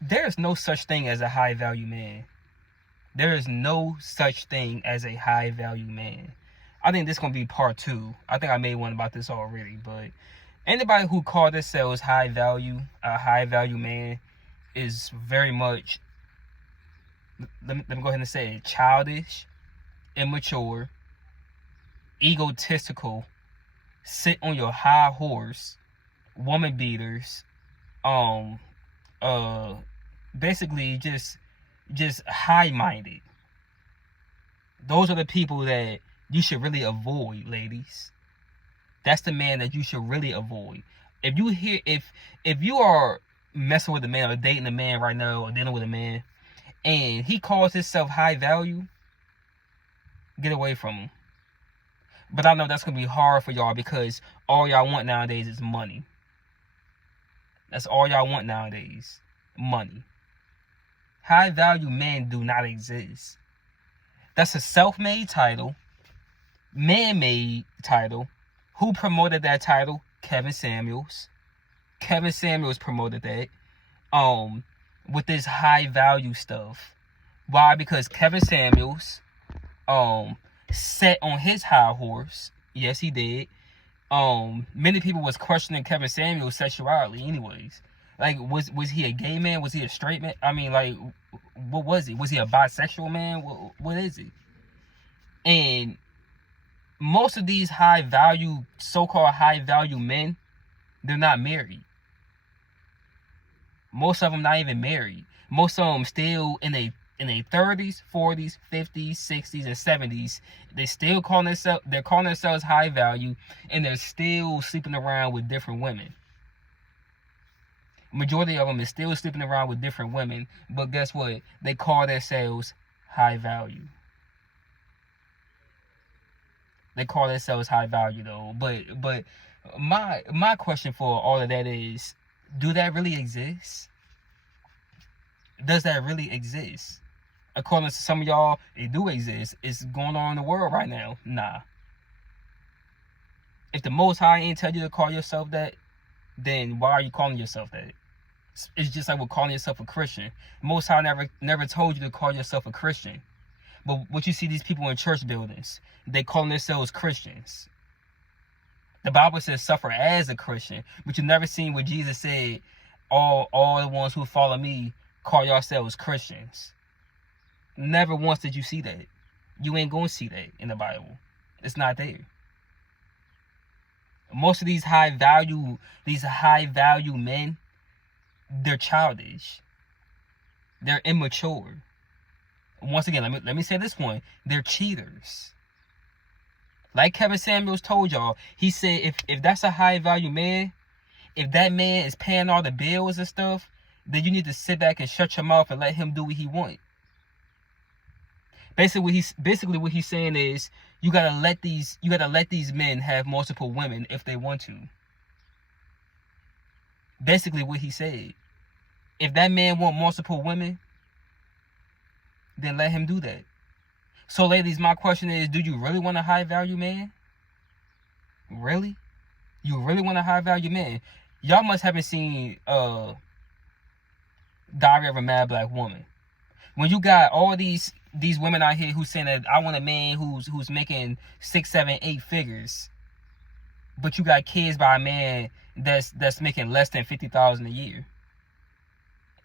There is no such thing as a high value man. There is no such thing as a high value man. I think this is gonna be part 2. I think I made one about this already, but anybody who called themselves high value, a high value man, is very much, let me go ahead and say it, childish, immature, egotistical, sit on your high horse, woman beaters, um, basically just high-minded. Those are the people that you should really avoid, ladies. That's the man that you should really avoid. If you are messing with a man or dating a man right now or dealing with a man and he calls himself high value, get away from him. But I know that's gonna be hard for y'all because all y'all want nowadays is money. That's all y'all want nowadays. Money. High value men do not exist. That's a self-made title, man-made title. Who promoted that title? Kevin Samuels. Kevin Samuels promoted that. With this high value stuff. Why? Because Kevin Samuels sat on his high horse. Yes, he did. Many people was questioning Kevin Samuels' sexuality anyways. Like, was he a gay man? Was he a straight man? I mean, like, what was he? Was he a bisexual man? What is he? And most of these so-called high value men, they're not married. Most of them not even married. Most of them still in their 30s, 40s, 50s, 60s, and 70s. They're calling themselves high value, and they're still sleeping around with different women. Majority of them is still sleeping around with different women, but guess what? They call themselves high value. They call themselves high value though. But my question for all of that is, do that really exist? Does that really exist? According to some of y'all, it do exist. It's going on in the world right now. Nah. If the Most High ain't tell you to call yourself that, then why are you calling yourself that? It's just like with calling yourself a Christian. Most High never told you to call yourself a Christian. But what you see these people in church buildings, they calling themselves Christians. The Bible says suffer as a Christian, but you never seen what Jesus said, all the ones who follow me call yourselves Christians. Never once did you see that. You ain't gonna see that in the Bible. It's not there. Most of these high value men, they're childish. They're immature. Once again, let me say this one. They're cheaters. Like Kevin Samuels told y'all, he said if that's a high value man, if that man is paying all the bills and stuff, then you need to sit back and shut your mouth and let him do what he wants. Basically what he's saying is you gotta let these men have multiple women if they want to. Basically what he said. If that man want multiple women, then let him do that. So ladies, my question is, do you really want a high value man? Really? You really want a high value man? Y'all must haven't seen Diary of a Mad Black Woman. When you got all these women out here who saying that I want a man who's making 6, 7, 8 figures, but you got kids by a man that's making less than $50,000 a year.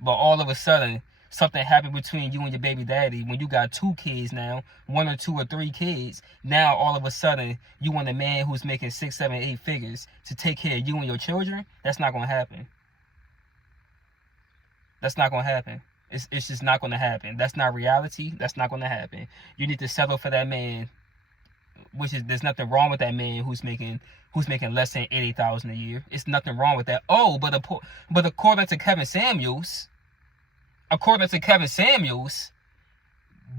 But all of a sudden, something happened between you and your baby daddy when you got 2 kids now, 1 or 2 or 3 kids. Now all of a sudden, you want a man who's making 6, 7, 8 figures to take care of you and your children. That's not gonna happen. That's not gonna happen. It's just not gonna happen. That's not reality. That's not gonna happen. You need to settle for that man. There's nothing wrong with that man who's making less than $80,000 a year. It's nothing wrong with that. Oh, but according to Kevin Samuels,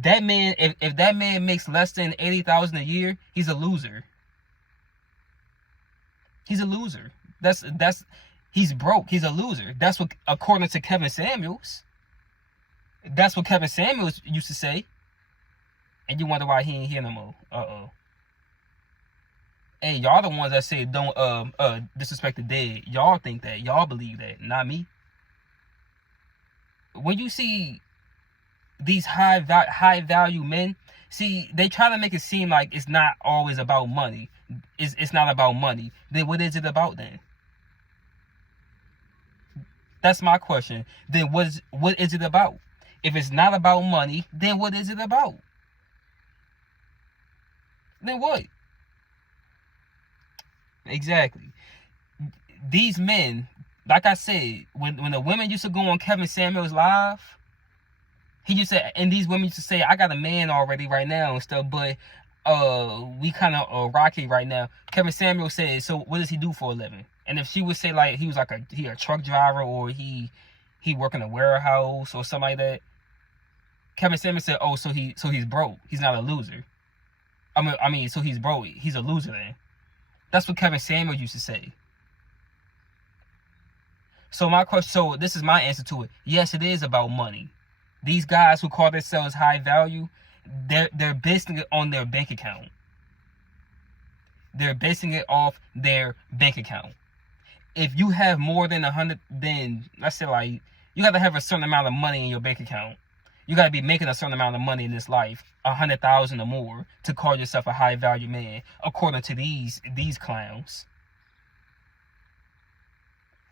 that man, if that man makes less than $80,000 a year, he's a loser. He's a loser. He's broke. He's a loser. That's what, according to Kevin Samuels. That's what Kevin Samuels used to say. And you wonder why he ain't here no more. Hey, y'all the ones that say don't disrespect the dead. Y'all think that. Y'all believe that. Not me. when you see these high value men, see, they try to make it seem like it's not always about money. It's not about money. Then what is it about then? That's my question. Then what is it about? If it's not about money, then what is it about? Then what? Exactly. These men, like I said, when the women used to go on Kevin Samuels live, he used to, and these women used to say, I got a man already right now and stuff, but we kind of rocky right now. Kevin Samuels said, so what does he do for a living? And if she would say like he was like a truck driver, or he work in a warehouse or something like that, Kevin Samuels said, oh, so he's broke. He's not a loser. I mean, so he's broke. He's a loser then. That's what Kevin Samuels used to say. So my question, so this is my answer to it. Yes, it is about money. These guys who call themselves high value, they're basing it on their bank account. They're basing it off their bank account. If you have more than 100, then let's say like you got to have a certain amount of money in your bank account. You got to be making a certain amount of money in this life, 100,000 or more, to call yourself a high value man, according to these clowns.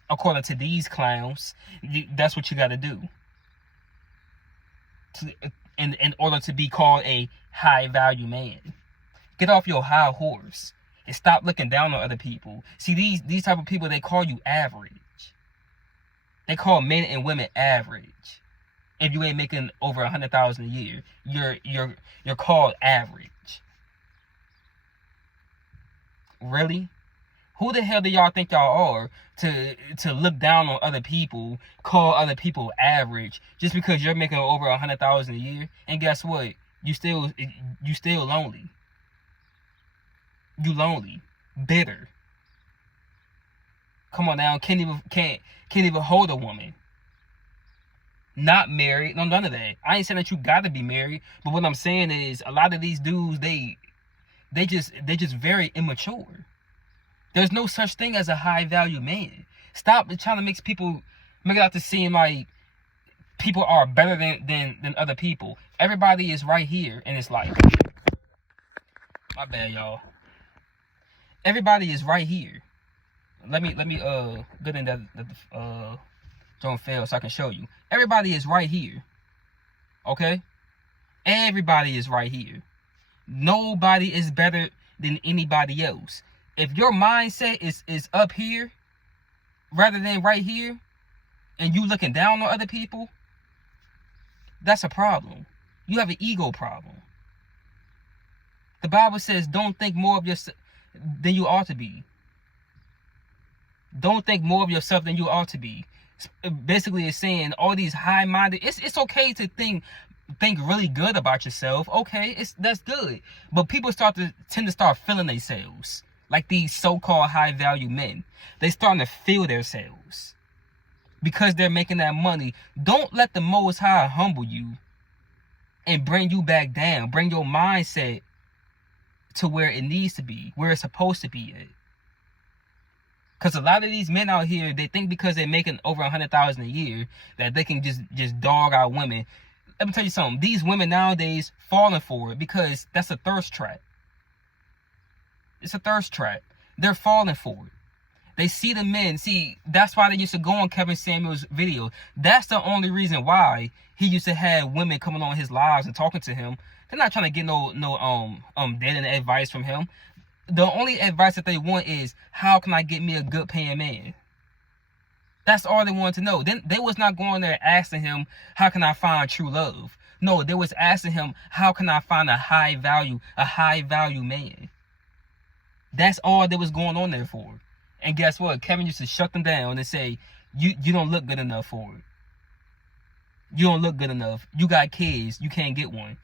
According to these clowns, that's what you got to do. In order to be called a high value man. Get off your high horse and stop looking down on other people. See, these type of people, they call you average. They call men and women average. If you ain't making over 100,000 a year, you're called average. Really? Who the hell do y'all think y'all are to look down on other people, call other people average, just because you're making over 100,000 a year? And guess what? You still lonely. You lonely, bitter. Come on now, can't even hold a woman. Not married, no, none of that. I ain't saying that you gotta be married, but what I'm saying is a lot of these dudes, they just very immature. There's no such thing as a high value man. Stop trying to make it out to seem like people are better than other people. Everybody is right here in this life. My bad, y'all. Everybody is right here. Let me get in that don't fail so I can show you. Everybody is right here. Okay? Everybody is right here. Nobody is better than anybody else. If your mindset is up here rather than right here, and you looking down on other people, that's a problem. You have an ego problem. The Bible says don't think more of yourself than you ought to be. Don't think more of yourself than you ought to be. Basically, it's saying all these high-minded. It's okay to think really good about yourself. Okay, that's good. But people tend to start feeling themselves. Like these so-called high-value men. They starting to feel themselves. Because they're making that money. Don't let the Most High humble you and bring you back down. Bring your mindset to where it needs to be. Where it's supposed to be at. Because a lot of these men out here, they think because they're making over 100,000 a year, that they can just dog out women. Let me tell you something. These women nowadays falling for it because that's a thirst trap. It's a thirst trap. They're falling for it. They see the men. See, that's why they used to go on Kevin Samuels' video. That's the only reason why he used to have women coming on his lives and talking to him. They're not trying to get no dating advice from him. The only advice that they want is, how can I get me a good paying man? That's all they wanted to know. Then they was not going there asking him, how can I find true love? No, they was asking him, how can I find a high value man? That's all that was going on there for. And guess what? Kevin used to shut them down and say, you don't look good enough for it. You don't look good enough. You got kids. You can't get one.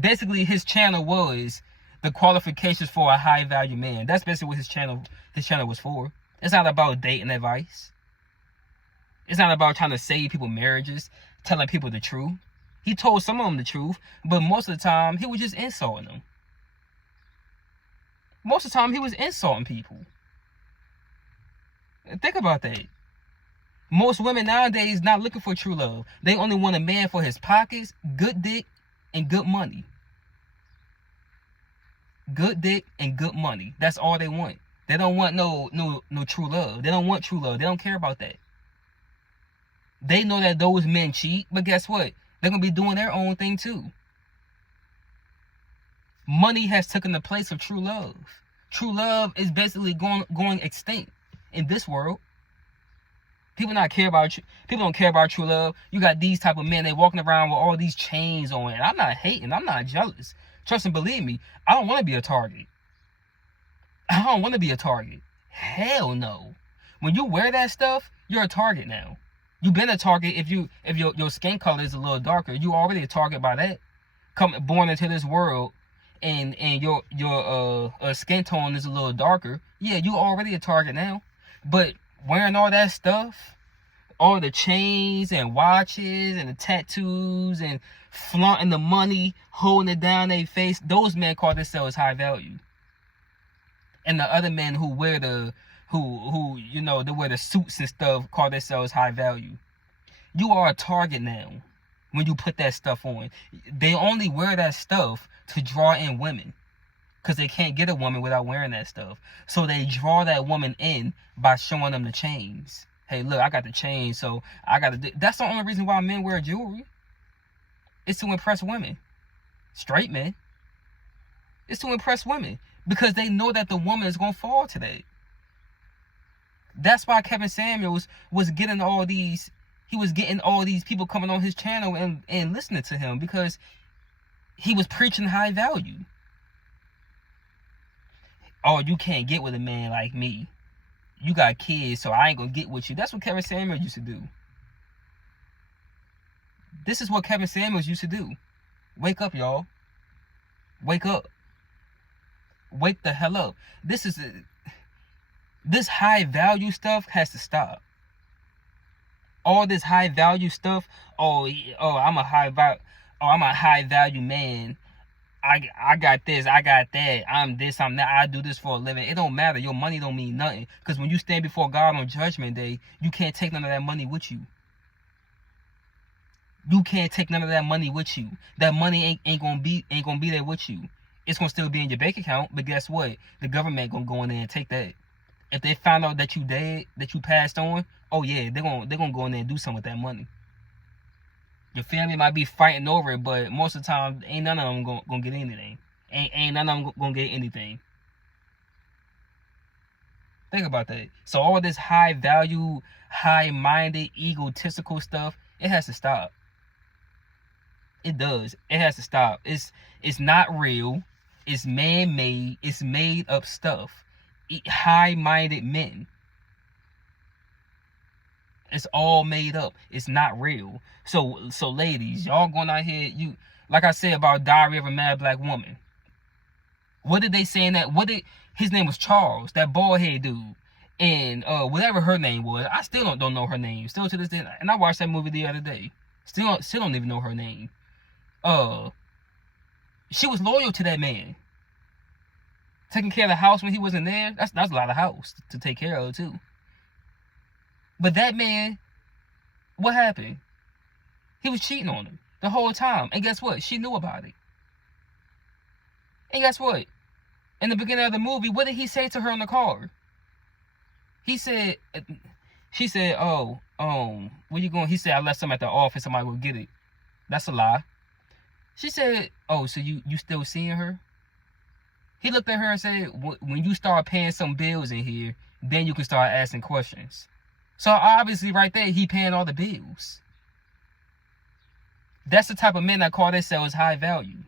Basically, his channel was the qualifications for a high value man. That's basically what his channel was for. It's not about dating advice. It's not about trying to save people marriages, telling people the truth. He told some of them the truth, but most of the time, he was just insulting them. Most of the time, he was insulting people. Think about that. Most women nowadays not looking for true love. They only want a man for his pockets, good dick, and good money. Good dick and good money. That's all they want. They don't want no true love. They don't want true love. They don't care about that. They know that those men cheat, but guess what? They're gonna be doing their own thing too. Money has taken the place of true love. True love is basically going extinct in this world. People don't care about true love. You got these type of men, they walking around with all these chains on. And I'm not hating, I'm not jealous. Trust and believe me, I don't want to be a target. I don't want to be a target. Hell no. When you wear that stuff, you're a target now. You've been a target if your skin color is a little darker. You already a target by that. Born into this world and your skin tone is a little darker. Yeah, you already a target now. But wearing all that stuff, all the chains and watches and the tattoos and flaunting the money, holding it down their face, those men call themselves high value. And the other men who wear they wear the suits and stuff call themselves high value. You are a target now when you put that stuff on. They only wear that stuff to draw in women. Because they can't get a woman without wearing that stuff. So they draw that woman in by showing them the chains. Hey, look, I got the chains, so I got to... That's the only reason why men wear jewelry. It's to impress women. Straight men. It's to impress women. Because they know that the woman is going to fall to that. That's why Kevin Samuels was getting all these... He was getting all these people coming on his channel and listening to him. Because he was preaching high value. Oh, you can't get with a man like me. You got kids, so I ain't gonna get with you. That's what Kevin Samuels used to do. This is what Kevin Samuels used to do. Wake up, y'all. Wake up. Wake the hell up. This high value stuff has to stop. All this high value stuff. I'm a high value man. I got this, I got that, I'm this, I'm that, I do this for a living. It don't matter. Your money don't mean nothing. Because when you stand before God on Judgment Day, you can't take none of that money with you. You can't take none of that money with you. That money ain't gonna be there with you. It's gonna still be in your bank account, but guess what? The government gonna go in there and take that. If they find out that you dead, that you passed on, oh yeah, they're gonna go in there and do something with that money. Your family might be fighting over it, but most of the time, ain't none of them gonna get anything. Ain't none of them gonna get anything. Think about that. So all this high value, high-minded, egotistical stuff, it has to stop. It does. It has to stop. It's not real. It's man-made. It's made up stuff. High-minded men. It's all made up. It's not real. So ladies, y'all going out here, like I said about Diary of a Mad Black Woman. What did they say in that? His name was Charles, that bald head dude. And whatever her name was, I still don't know her name. Still to this day. And I watched that movie the other day. Still don't even know her name. She was loyal to that man. Taking care of the house when he wasn't there. That's a lot of house to take care of too. But that man, what happened? He was cheating on her the whole time. And guess what? She knew about it. And guess what? In the beginning of the movie, what did he say to her in the car? She said, oh, where you going? He said, I left some at the office. Somebody will get it. That's a lie. She said, oh, so you still seeing her? He looked at her and said, when you start paying some bills in here, then you can start asking questions. So obviously right there, he paying all the bills. That's the type of men that call themselves high value.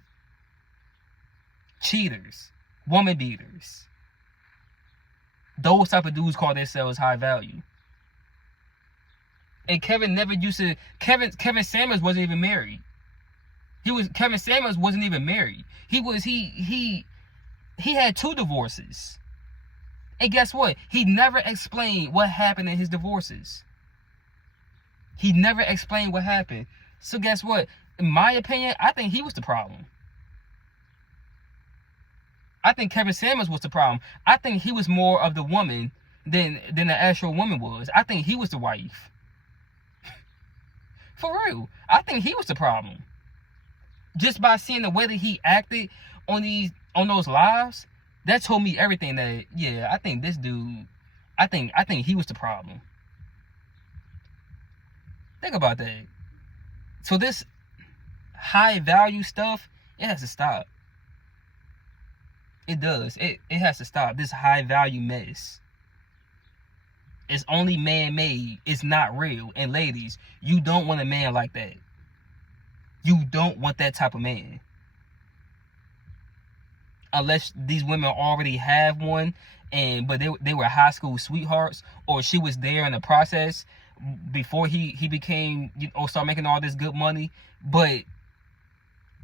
Cheaters. Woman beaters. Those type of dudes call themselves high value. And Kevin Samuels wasn't even married. Kevin Samuels wasn't even married. He had 2 divorces. And guess what? He never explained what happened in his divorces. He never explained what happened. So guess what? In my opinion, I think he was the problem. I think Kevin Samuels was the problem. I think he was more of the woman than the actual woman was. I think he was the wife. For real. I think he was the problem. Just by seeing the way that he acted on those lives, that told me everything. That yeah, I think this dude, I think he was the problem. Think about that. So this high value stuff, it has to stop. It does. It has to stop. This high value mess. It's only man-made. It's not real. And ladies, you don't want a man like that. You don't want that type of man. Unless these women already have one, but they were high school sweethearts, or she was there in the process before he became, start making all this good money. But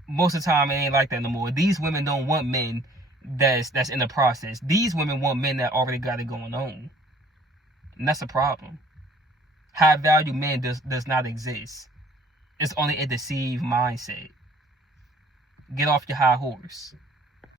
most of the time, it ain't like that no more. These women don't want men that's in the process. These women want men that already got it going on. And that's a problem. High value men does not exist. It's only a deceived mindset. Get off your high horse.